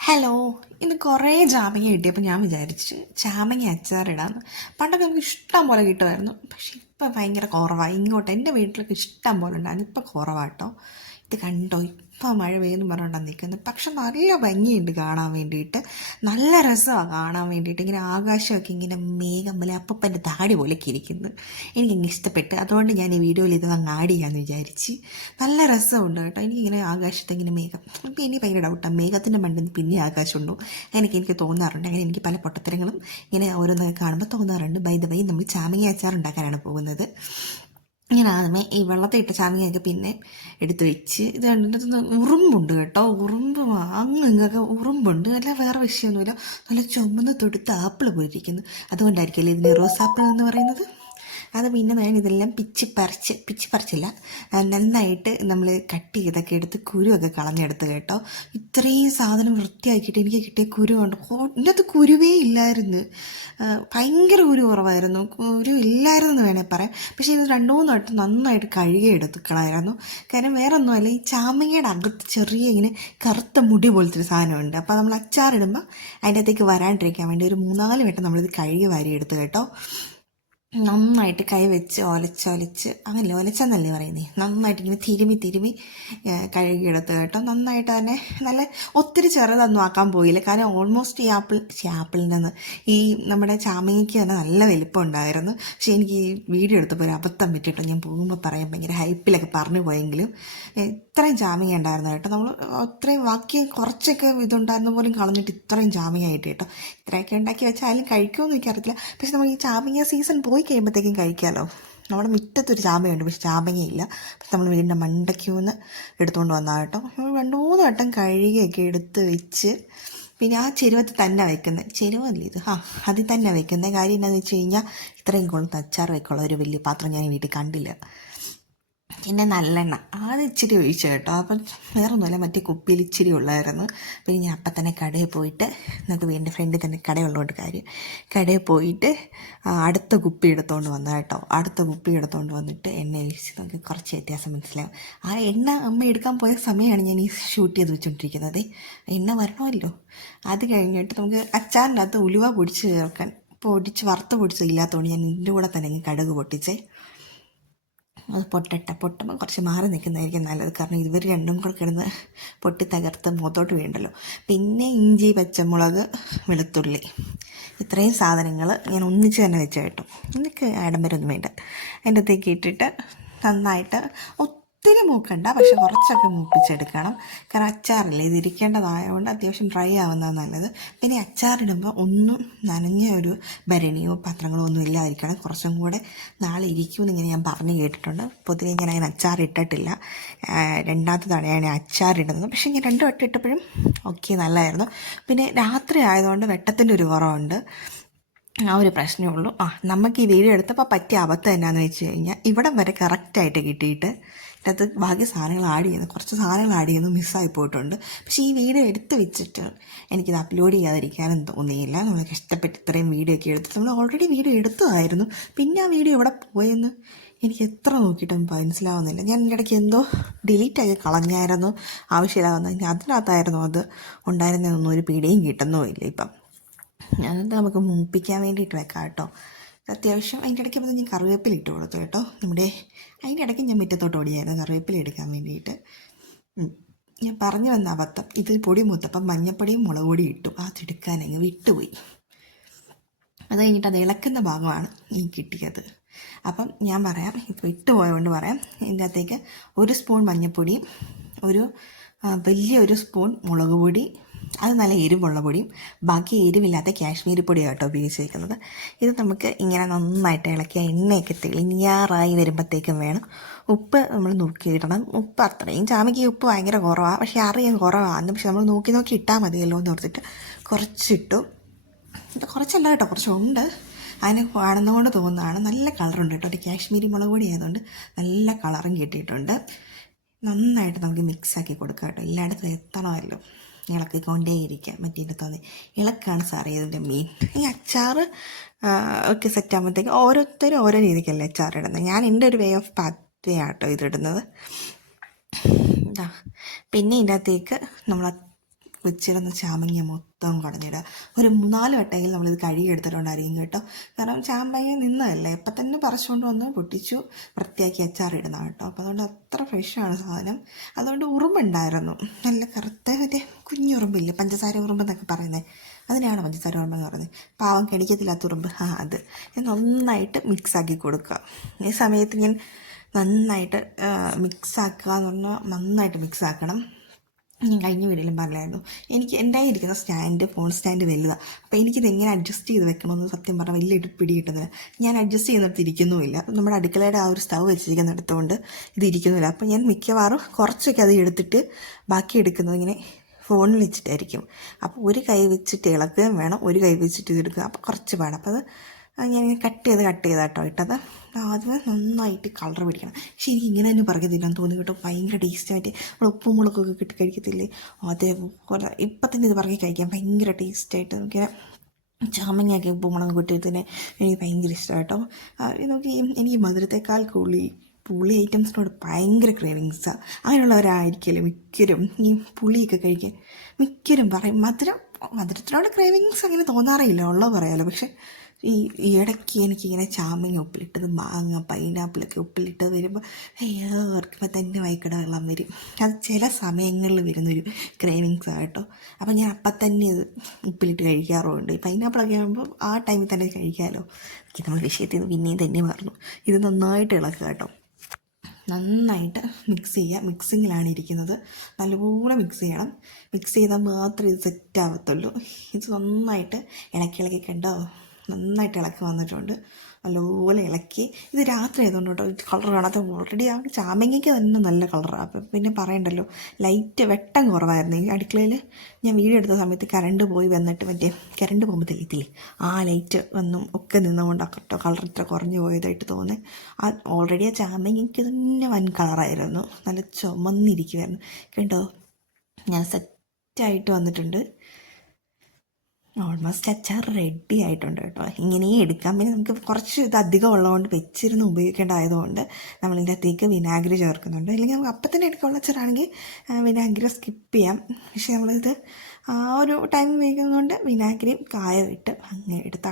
Hello. ഇന്ന് കുറേ ജാമങ്ങ കിട്ടിയപ്പോൾ ഞാൻ വിചാരിച്ച് ജാമങ്ങ അച്ചാറിടാന്ന്. പണ്ടൊക്കെ നമുക്ക് ഇഷ്ടം പോലെ കിട്ടുമായിരുന്നു, പക്ഷെ ഇപ്പം ഭയങ്കര കുറവാണ്. ഇങ്ങോട്ട് എൻ്റെ വീട്ടിലൊക്കെ ഇഷ്ടം പോലെ ഉണ്ടായിരുന്നു, ഇപ്പം കുറവാട്ടോ. ഇത് കണ്ടോ, ഇപ്പം മഴ പെയ്യുന്നു പറഞ്ഞുകൊണ്ടാണ് നിൽക്കുന്നത്. പക്ഷെ നല്ല ഭംഗിയുണ്ട് കാണാൻ വേണ്ടിയിട്ട്, നല്ല രസമാണ് കാണാൻ വേണ്ടിയിട്ട്. ഇങ്ങനെ ആകാശമൊക്കെ ഇങ്ങനെ മേഘം പോലെ അപ്പൻ്റെ താടി പോലെയൊക്കെ ഇരിക്കുന്നു. എനിക്കങ്ങ് ഇഷ്ടപ്പെട്ട്, അതുകൊണ്ട് ഞാൻ ഈ വീഡിയോയിൽ ഇത് അങ്ങ് ആഡ് ചെയ്യാമെന്ന് വിചാരിച്ച്. നല്ല രസമുണ്ട് കേട്ടോ. എനിക്കിങ്ങനെ ആകാശത്ത് ഇങ്ങനെ മേഘം, ഇപ്പം എനിക്ക് ഭയങ്കര ഡൗട്ടാണ്, മേഘത്തിൻ്റെ മണ്ടിൽ നിന്ന് പിന്നെ ആകാശമുണ്ടോ എനിക്ക് തോന്നാറുണ്ട്. അങ്ങനെ എനിക്ക് പല പൊട്ടത്തരങ്ങളും ഇങ്ങനെ ഓരോന്നൊക്കെ കാണുമ്പോൾ തോന്നാറുണ്ട്. ബൈ ദ വൈ, നമ്മൾ ചാമിങ്ങ അച്ചാർ ഉണ്ടാക്കാനാണ് പോകുന്നത്. ഇങ്ങനെ ആദ്യമേ ഈ വെള്ളത്തിലിട്ട ചാമിങ്ങയൊക്കെ പിന്നെ എടുത്ത് വെച്ച്, ഇത് കണ്ടിട്ട് ഉറുമ്പുണ്ട് കേട്ടോ. ഉറുമ്പ് അങ്ങ് ഇങ്ങൊക്കെ ഉറുമ്പുണ്ട്, അല്ല വേറെ വിഷയമൊന്നുമില്ല. നല്ല ചുമന്ന് തൊടുത്ത് ആപ്പിൾ പോയിരിക്കുന്നു. അതുകൊണ്ടായിരിക്കുമല്ലേ ഇതിന് റോസാപ്പിൾ എന്ന് പറയുന്നത്. അത് പിന്നെ ഞാൻ ഇതെല്ലാം പിച്ചി പറിച്ചില്ല, നന്നായിട്ട് നമ്മൾ കട്ട് ചെയ്തൊക്കെ എടുത്ത് കുരുവൊക്കെ കളഞ്ഞെടുത്ത് കേട്ടോ. ഇത്രയും സാധനം വൃത്തിയാക്കിയിട്ട് എനിക്ക് കിട്ടിയ കുരു കൊണ്ട് ഇതിനകത്ത് കുരുവേ ഇല്ലായിരുന്നു. ഭയങ്കര കുരു കുറവായിരുന്നു, കുരു ഇല്ലായിരുന്നു എന്ന് വേണേൽ പറയാം. പക്ഷേ ഇത് 2-3 വട്ടം നന്നായിട്ട് കഴുകിയെടുക്കണമായിരുന്നു. കാരണം വേറെ ഒന്നുമല്ല, ഈ ചാമങ്ങയുടെ അകത്ത് ചെറിയ ഇങ്ങനെ കറുത്ത മുടി പോലത്തെ ഒരു സാധനമുണ്ട്. അപ്പോൾ നമ്മൾ അച്ചാറിടുമ്പോൾ അതിൻ്റെ അകത്തേക്ക് വരാണ്ടിരിക്കാൻ വേണ്ടി ഒരു 3-4 വട്ടം നമ്മളിത് കഴുകി വാരിയെടുത്ത് കേട്ടോ. നന്നായിട്ട് കൈ വെച്ച് ഒലച്ചൊലച്ച്, അങ്ങനെ ഒലച്ചെന്നല്ലേ പറയുന്നത്, നന്നായിട്ട് ഇങ്ങനെ തിരുമി കഴുകിയെടുത്ത് കേട്ടോ. നന്നായിട്ട് തന്നെ, നല്ല ഒത്തിരി ചെറുതൊന്നും ആക്കാൻ പോയില്ല. കാരണം ഓൾമോസ്റ്റ് ഈ ആപ്പിളിൽ നിന്ന് ഈ നമ്മുടെ ചാമങ്ങയ്ക്ക് തന്നെ നല്ല വലിപ്പം ഉണ്ടായിരുന്നു. പക്ഷേ എനിക്ക് ഈ വീഡിയോ എടുത്തപ്പോൾ ഒരു അബദ്ധം പറ്റിട്ടോ. ഞാൻ പോകുമ്പോൾ പറയാൻ ഭയങ്കര ഹൈപ്പിലൊക്കെ പറഞ്ഞു പോയെങ്കിലും ഇത്രയും ചാമങ്ങ ഉണ്ടായിരുന്നു കേട്ടോ. നമ്മൾ അത്രയും ബാക്കി കുറച്ചൊക്കെ ഇതുണ്ടായിരുന്ന പോലും കളഞ്ഞിട്ട് ഇത്രയും ചാമങ്ങ ആയിട്ട് കേട്ടോ. ഇത്രയൊക്കെ ഉണ്ടാക്കി വെച്ചാലും കഴിക്കുമെന്ന് എനിക്കറിയത്തില്ല. പക്ഷെ നമ്മൾ ഈ ചാമങ്ങ സീസൺ പോയി കഴിയുമ്പോഴത്തേക്കും കഴിക്കാമല്ലോ. നമ്മുടെ മുറ്റത്തൊരു ചാമയുണ്ട്, പക്ഷെ ചാമങ്ങയില്ല. പക്ഷെ നമ്മൾ വീടിൻ്റെ മണ്ടയ്ക്കൂന്ന് എടുത്തുകൊണ്ട് വന്നാൽ കേട്ടോ. നമ്മൾ 2-3 വട്ടം കഴുകിയൊക്കെ എടുത്ത് വെച്ച്, പിന്നെ ആ ചെരുവത്തിൽ തന്നെ വയ്ക്കുന്നത്, ചെരുവല്ലേ ഇത്, അതിൽ തന്നെ വയ്ക്കുന്നത്. കാര്യം എന്താണെന്ന് വെച്ച് കഴിഞ്ഞാൽ ഇത്രയും കൊളുത്ത് അച്ചാർ വയ്ക്കുള്ള ഒരു വലിയ പാത്രം ഞാൻ വീട്ടിൽ കണ്ടില്ല. പിന്നെ നല്ലെണ്ണ അത് ഇച്ചിരി ഒഴിച്ചു കേട്ടോ. അപ്പം വേറെ ഒന്നുമില്ല, മറ്റേ കുപ്പിയിൽ ഇച്ചിരി ഉള്ളായിരുന്നു. പിന്നെ ഞാൻ അപ്പം തന്നെ കടയിൽ പോയിട്ട്, നമുക്ക് വീടിൻ്റെ ഫ്രണ്ടിൽ തന്നെ കടയുള്ളതുകൊണ്ട് കാര്യം, കടയിൽ പോയിട്ട് അടുത്ത കുപ്പി എടുത്തുകൊണ്ട് വന്ന കേട്ടോ. അടുത്ത കുപ്പി എടുത്തുകൊണ്ട് വന്നിട്ട് എണ്ണ ഒഴിച്ച് നമുക്ക് കുറച്ച് വ്യത്യാസം മനസ്സിലാവും. ആ എണ്ണ അമ്മ എടുക്കാൻ പോയ സമയമാണ് ഞാൻ ഈ ഷൂട്ട് ചെയ്ത് വെച്ചുകൊണ്ടിരിക്കുന്നത്. എണ്ണ വരണമല്ലോ. അത് കഴിഞ്ഞിട്ട് നമുക്ക് അച്ചാറിനകത്ത് ഉലുവ പൊടിച്ച് ചേർക്കാൻ, വറുത്ത് പൊടിച്ചില്ലാത്തതുകൊണ്ട് ഞാൻ ഇതിൻ്റെ കൂടെ തന്നെ കടുക് പൊട്ടിച്ചേ. അത് പൊട്ടുമ്പോൾ കുറച്ച് മാറി നിൽക്കുന്നതായിരിക്കും നല്ലത്. കാരണം ഇവർ രണ്ടും കൂടെ കിടന്ന് പൊട്ടി തകർത്ത് മുഖത്തോട്ട് വീണ്ടല്ലോ. പിന്നെ ഇഞ്ചി, പച്ചമുളക്, വെളുത്തുള്ളി, ഇത്രയും സാധനങ്ങൾ ഞാൻ ഒന്നിച്ച് തന്നെ വെച്ച് കേട്ടോ. എനിക്ക് ആഡംബരമൊന്നും വേണ്ട. അതിൻ്റെ അകത്തേക്ക് ഇട്ടിട്ട് നന്നായിട്ട് ഒത്തിരി മൂക്കണ്ട, പക്ഷെ കുറച്ചൊക്കെ മൂപ്പിച്ചെടുക്കണം. കാരണം അച്ചാറില്ലേ, ഇതിരിക്കേണ്ടതായതുകൊണ്ട് അത്യാവശ്യം ഡ്രൈ ആവുന്നതാണ് നല്ലത്. പിന്നെ അച്ചാറിടുമ്പോൾ ഒന്നും നനഞ്ഞ ഒരു ഭരണിയോ പാത്രങ്ങളോ ഒന്നും ഇല്ലാതിരിക്കണം. കുറച്ചും കൂടെ നാളെ ഇരിക്കുമെന്ന് ഇങ്ങനെ ഞാൻ പറഞ്ഞു കേട്ടിട്ടുണ്ട്. പൊതുവെ ഞാൻ അതിന് അച്ചാറിട്ടിട്ടില്ല, രണ്ടാമത്തെ തവണയാണ് അച്ചാറിടുന്നത്. പക്ഷേ ഞാൻ 2 വട്ടം ഇട്ടപ്പോഴും ഓക്കെ, നല്ലതായിരുന്നു. പിന്നെ രാത്രി ആയതുകൊണ്ട് വെട്ടത്തിൻ്റെ ഒരു കുറവുണ്ട്, ആ ഒരു പ്രശ്നമേ ഉള്ളൂ. നമുക്ക് ഈ വീഡിയോ എടുത്തപ്പോൾ പറ്റിയ അബദ്ധം എന്നാന്ന് വെച്ച് കഴിഞ്ഞാൽ ഇവിടം വരെ കറക്റ്റായിട്ട് കിട്ടിയിട്ട് ഇതിനകത്ത് ബാക്കി സാധനങ്ങൾ ആഡ് ചെയ്യുന്നു, കുറച്ച് സാധനങ്ങൾ ആഡ് ചെയ്യുന്നു, മിസ്സായി പോയിട്ടുണ്ട്. പക്ഷേ ഈ വീഡിയോ എടുത്ത് വെച്ചിട്ട് എനിക്കിത് അപ്ലോഡ് ചെയ്യാതിരിക്കാനും തോന്നിയില്ല. നമ്മൾ കഷ്ടപ്പെട്ട് ഇത്രയും വീഡിയോ ഒക്കെ എടുത്ത്, നമ്മൾ ഓൾറെഡി വീഡിയോ എടുത്തതായിരുന്നു. പിന്നെ ആ വീഡിയോ എവിടെ പോയെന്ന് എനിക്ക് എത്ര നോക്കിയിട്ടും മനസ്സിലാവുന്നില്ല. ഞാൻ ഇടയ്ക്ക് എന്തോ ഡിലീറ്റാക്കി കളഞ്ഞായിരുന്നു, ആവശ്യമില്ലാവുന്ന. ഇനി അതിനകത്തായിരുന്നു അത് ഉണ്ടായിരുന്നതൊന്നും ഒരു പിടിയും കിട്ടുന്നുമില്ല ഇപ്പം. അതെന്താ, നമുക്ക് മൂപ്പിക്കാൻ വേണ്ടിയിട്ട് വെക്കാം കേട്ടോ. അത്യാവശ്യം അതിൻ്റെ ഇടയ്ക്ക് ഞാൻ കറിവേപ്പില ഇട്ട് കൊടുത്തു കേട്ടോ. അതിൻ്റെ ഇടയ്ക്ക് ഞാൻ മുറ്റത്തോട്ട് ഓടിയായിരുന്നു കറിവേപ്പില എടുക്കാൻ വേണ്ടിയിട്ട്. ഞാൻ പറഞ്ഞു വന്ന അബദ്ധം, ഇത് പൊടി മൂത്തപ്പം മഞ്ഞപ്പൊടിയും മുളക് പൊടിയും ഇട്ടു, അതെടുക്കാനങ്ങ് വിട്ടുപോയി. അത് കഴിഞ്ഞിട്ട് അത് ഇളക്കുന്ന ഭാഗമാണ് ഈ കിട്ടിയത്. അപ്പം ഞാൻ പറയാം, ഇപ്പോൾ ഇട്ട് പോയതുകൊണ്ട് പറയാം. ഇതിൻ്റെ അകത്തേക്ക് 1 സ്പൂൺ മഞ്ഞൾപ്പൊടിയും വലിയൊരു സ്പൂൺ മുളക് പൊടി, അത് നല്ല എരിവുള്ള പൊടിയും, ബാക്കി എരിവില്ലാത്ത കാശ്മീരി പൊടിയാണ് കേട്ടോ ഉപയോഗിച്ചിരിക്കുന്നത്. ഇത് നമുക്ക് ഇങ്ങനെ നന്നായിട്ട് ഇളക്കി എണ്ണയൊക്കെ തെളിഞ്ഞാറായി വരുമ്പോഴത്തേക്കും വേണം. ഉപ്പ് നമ്മൾ നോക്കിയിടണം. ഉപ്പ് അത്രയും ചാമയ്ക്ക് ഉപ്പ് ഭയങ്കര കുറവാണ്, പക്ഷേ അറിയാൻ കുറവാണ്. പക്ഷെ നമ്മൾ നോക്കി ഇട്ടാൽ മതിയല്ലോ എന്ന് ഓർത്തിട്ട് കുറച്ചിട്ടു. കുറച്ചല്ല കേട്ടോ, കുറച്ചുണ്ട്. അതിനെ കാണുന്നതുകൊണ്ട് തോന്നുന്നതാണ്. നല്ല കളറുണ്ട് കേട്ടോ. ഒരു കാശ്മീരി മുളക് പൊടി ആയതുകൊണ്ട് നല്ല കളറും കിട്ടിയിട്ടുണ്ട്. നന്നായിട്ട് നമുക്ക് മിക്സാക്കി കൊടുക്കാം കേട്ടോ. എല്ലായിടത്തും എത്തണമല്ലോ, ഇളക്കിക്കൊണ്ടേയിരിക്കുക. മറ്റേ തോന്നി ഇളക്കാണ് സാറേ ഇതിൻ്റെ മെയിൻ. ഈ അച്ചാർ ഒക്കെ സെറ്റ് ആകുമ്പോഴത്തേക്ക് ഓരോരുത്തരും ഓരോ രീതിക്കല്ലേ അച്ചാർ ഇടുന്നത്. ഞാൻ എൻ്റെ ഒരു വേ ഓഫ് പാത്ത് ആട്ടോ ഇതിടുന്നത്. പിന്നെ ഇതിൻ്റെ അകത്തേക്ക് നമ്മൾ വെച്ചിരുന്ന ചാമ്പങ്ങ മൊത്തം കളഞ്ഞിടുക. ഒരു 3-4 വട്ടമെങ്കിലും നമ്മളിത് കഴുകിയെടുത്തിട്ടുണ്ടായിരിക്കും കേട്ടോ. കാരണം ചാമ്പങ്ങ നിന്നതല്ലേ, ഇപ്പം തന്നെ പറിച്ചുകൊണ്ട് വന്ന് പൊട്ടിച്ചു വൃത്തിയാക്കി അച്ചാറിടുന്ന കേട്ടോ. അപ്പോൾ അതുകൊണ്ട് അത്ര ഫ്രഷാണ് സാധനം. അതുകൊണ്ട് ഉറുമ്പുണ്ടായിരുന്നു, നല്ല കറുത്ത മറ്റേ കുഞ്ഞുറുമ്പില്ലേ, പഞ്ചസാര ഉറുമ്പെന്നൊക്കെ പറയുന്നത്, അതിനാണ് പഞ്ചസാര ഉറുമ്പെന്ന് പറയുന്നത്. പാവം കടിക്കത്തില്ലാത്ത ഉറുമ്പ്, അത് ഞാൻ നന്നായിട്ട് മിക്സാക്കി കൊടുക്കുക. ഈ സമയത്ത് ഞാൻ നന്നായിട്ട് മിക്സാക്കുക എന്ന് പറഞ്ഞാൽ നന്നായിട്ട് മിക്സാക്കണം. ഞാൻ കഴിഞ്ഞ വീഡിയോയിലും പറഞ്ഞായിരുന്നു, എനിക്ക് എൻ്റെ ഇരിക്കുന്ന ഫോൺ സ്റ്റാൻഡ് വലുതാണ്. അപ്പോൾ എനിക്കിത് എങ്ങനെ അഡ്ജസ്റ്റ് ചെയ്ത് വെക്കണമെന്ന് സത്യം പറഞ്ഞാൽ വലിയ പിടി കിട്ടുന്നില്ല. ഞാൻ അഡ്ജസ്റ്റ് ചെയ്യുന്നിടത്ത് ഇരിക്കുന്നുമില്ല. നമ്മുടെ അടുക്കളയുടെ ആ ഒരു സ്റ്റവ് വെച്ചിരിക്കുന്നിടത്തുകൊണ്ട് ഇത് ഇരിക്കുന്നില്ല. അപ്പോൾ ഞാൻ മിക്കവാറും കുറച്ചൊക്കെ അത് എടുത്തിട്ട് ബാക്കി എടുക്കുന്നത് ഇങ്ങനെ ഫോണിൽ വെച്ചിട്ടായിരിക്കും. അപ്പോൾ ഒരു കൈ വെച്ചിട്ട് ഇളക്കുകയും വേണം, ഒരു കൈ വെച്ചിട്ട് ഇതെടുക്കുക. അപ്പോൾ കുറച്ച് പാടാം. അപ്പോൾ അത് ഞാൻ കട്ട് ചെയ്താട്ടോ ഇട്ടത്. ആദ്യമേ നന്നായിട്ട് കളർ പിടിക്കണം. പക്ഷേ എനിക്ക് ഇങ്ങനെ തന്നെ പറയത്തില്ലാന്ന് തോന്നി കേട്ടോ. ഭയങ്കര ടേസ്റ്റായിട്ട് നമ്മൾ ഉപ്പും മുളകൊക്കെ കിട്ടി കഴിക്കത്തില്ലേ, അതേപോലെ ഇപ്പം തന്നെ ഇത് പറക്കി കഴിക്കാം. ഭയങ്കര ടേസ്റ്റായിട്ട് ഇങ്ങനെ ചാമങ്ങയൊക്കെ ഉപ്പും മുളകും കിട്ടിയതിന് എനിക്ക് ഭയങ്കര ഇഷ്ടമാണ് കേട്ടോ. നോക്കി എനിക്ക് മധുരത്തേക്കാൾ പുളി ഐറ്റംസിനോട് ഭയങ്കര ക്രേവിങ്സാണ്. അങ്ങനെയുള്ളവരായിരിക്കുമല്ലോ മിക്കരും ഈ പുളിയൊക്കെ കഴിക്കാൻ മിക്കരും പറയും. മധുരത്തിനോട് ക്രേവിങ്സ് അങ്ങനെ തോന്നാറില്ല, ഉള്ളത് പറയാമല്ലോ. പക്ഷെ ഈ ഇടയ്ക്ക് എനിക്കിങ്ങനെ ചാമ്പങ്ങ ഉപ്പിലിട്ടത്, മാങ്ങ, പൈനാപ്പിളൊക്കെ ഉപ്പിലിട്ടത് വരുമ്പോൾ ഓർക്കുമ്പോൾ തന്നെ വൈക്കട വെള്ളം വരും. അത് ചില സമയങ്ങളിൽ വരുന്നൊരു ക്രേവിങ്സ് ആട്ടോ. അപ്പം ഞാൻ അപ്പം തന്നെ ഇത് ഉപ്പിലിട്ട് കഴിക്കാറുമുണ്ട്. ഈ പൈനാപ്പിളൊക്കെ ആകുമ്പോൾ ആ ടൈമിൽ തന്നെ കഴിക്കാമല്ലോ. നമ്മൾ വിഷയത്തിൽ നിന്ന് പിന്നെയും തന്നെ പറഞ്ഞു. ഇത് നന്നായിട്ട് ഇളക്കുക കേട്ടോ. നന്നായിട്ട് മിക്സ് ചെയ്യുക. മിക്സിങ്ങിലാണ് ഇരിക്കുന്നത്, നല്ലപോലെ മിക്സ് ചെയ്യണം. മിക്സ് ചെയ്താൽ മാത്രമേ ഇത് സെറ്റ് ആവത്തുള്ളൂ. ഇത് നന്നായിട്ട് ഇളക്കി കണ്ടോ, നന്നായിട്ട് ഇളക്കി വന്നിട്ടുണ്ട്. നല്ലപോലെ ഇളക്കി. ഇത് രാത്രി ആയതുകൊണ്ട് കേട്ടോ കളർ കാണാത്ത. ഓൾറെഡി ആ ചാമ്പങ്ങയ്ക്ക് തന്നെ നല്ല കളറാണ്. അപ്പം പിന്നെ പറയണ്ടല്ലോ, ലൈറ്റ് വെട്ടം കുറവായിരുന്നു. ഈ അടുക്കളയിൽ ഞാൻ വീഡിയോ എടുത്ത സമയത്ത് കറണ്ട് പോയി വന്നിട്ട് മറ്റേ കറണ്ട് പോകുമ്പോൾ തെളിയത്തില്ലേ, ആ ലൈറ്റ് വന്നും ഒക്കെ നിന്നുകൊണ്ട് കേട്ടോ കളർ ഇത്ര കുറഞ്ഞു പോയതായിട്ട് തോന്നി. ഓൾറെഡി ആ ചാമ്പങ്ങയ്ക്ക് തന്നെ വൻ കളറായിരുന്നു, നല്ല ചുമന്നിരിക്കുമായിരുന്നു. കണ്ടോ, ഞാൻ സെറ്റായിട്ട് വന്നിട്ടുണ്ട്. ഓൾമോസ്റ്റ് അച്ചാർ റെഡി ആയിട്ടുണ്ട് കേട്ടോ. ഇങ്ങനെയും എടുക്കാം. പിന്നെ നമുക്ക് കുറച്ച് ഇത് അധികം ഉള്ളതുകൊണ്ട് വെച്ചിരുന്ന് ഉപയോഗിക്കേണ്ടതായതുകൊണ്ട് നമ്മളിതിൻ്റെ അകത്തേക്ക് വിനാഗിരി ചേർക്കുന്നുണ്ട്. അല്ലെങ്കിൽ നമുക്ക് അപ്പം തന്നെ എടുക്കാനുള്ള അച്ചാറാണെങ്കിൽ വിനാഗിരി സ്കിപ്പ് ചെയ്യാം. പക്ഷേ നമ്മളിത് ആ ഒരു ടൈം ഉപയോഗിക്കുന്നതുകൊണ്ട് വിനാഗിരിയും കായം ഇട്ട് അങ്ങനെ എടുത്ത്